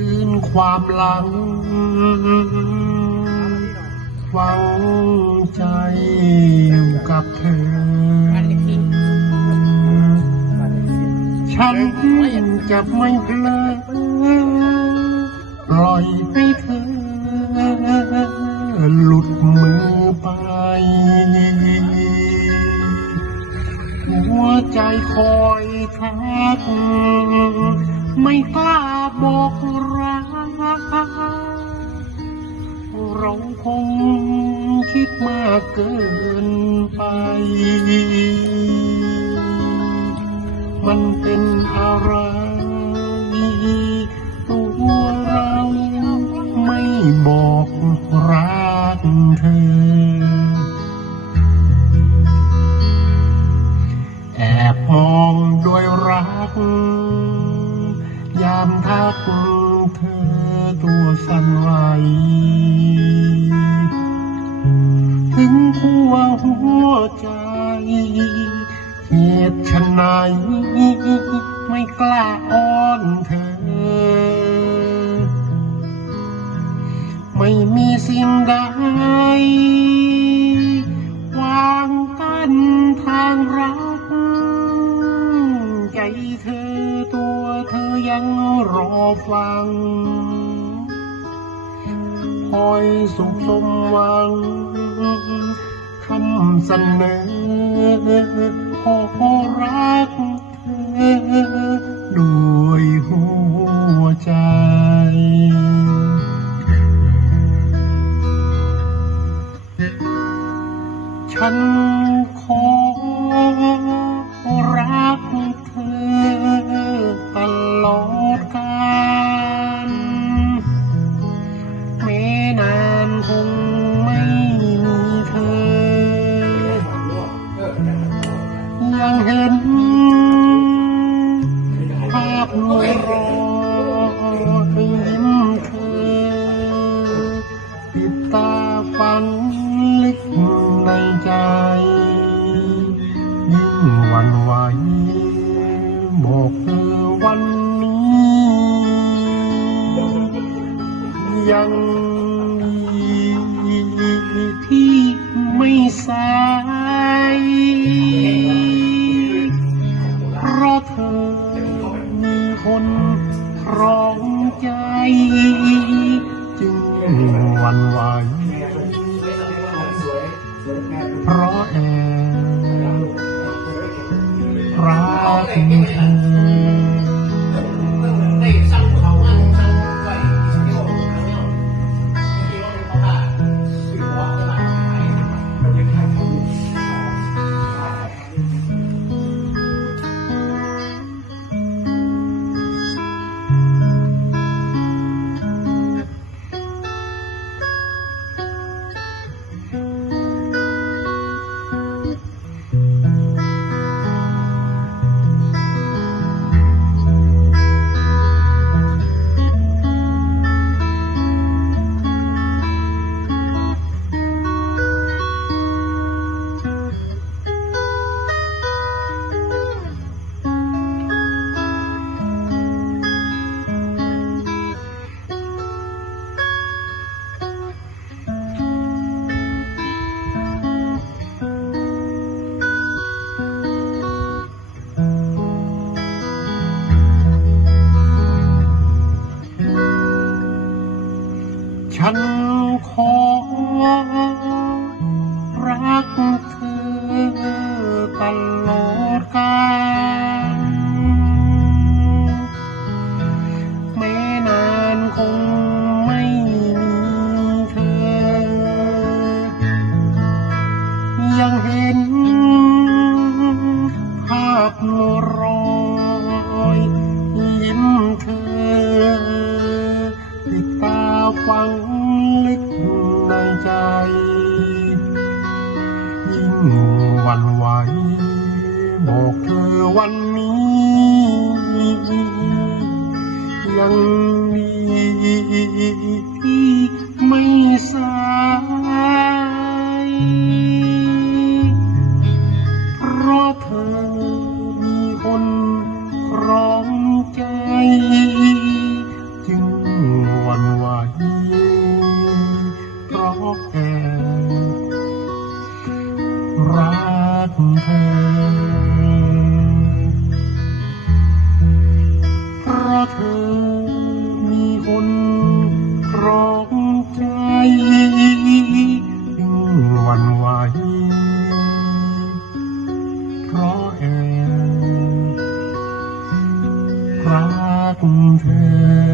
ื้นความหลังฝังใจอยู่กับเธอ ฉันจะไม่เพลอปล่อยให้เธอ หลุดมือไป หัวใจคอยทักไม่กล้า บอกรักเราคงคิดมากเกินไป มันเป็นอะไรตัวเราไม่บอกรักเธอ แอบมองด้วยรัก ยามทักเธอตัวสั่นไหวถึงขั้วหัวใจ เหตุไฉนไม่กล้าอ้อนเธอ ไม่มีสิ่งใด คอยสุขสมหวังคำเสนอขอรักเธอ อยยิ้มเธอติดตาฝังลึ ตลอดกาลแม้นานคงไม่มีเธอ ยังเห็นภาพรอยยิ้มเธอติดตาฟัง บอกคือวัน Pragen wird.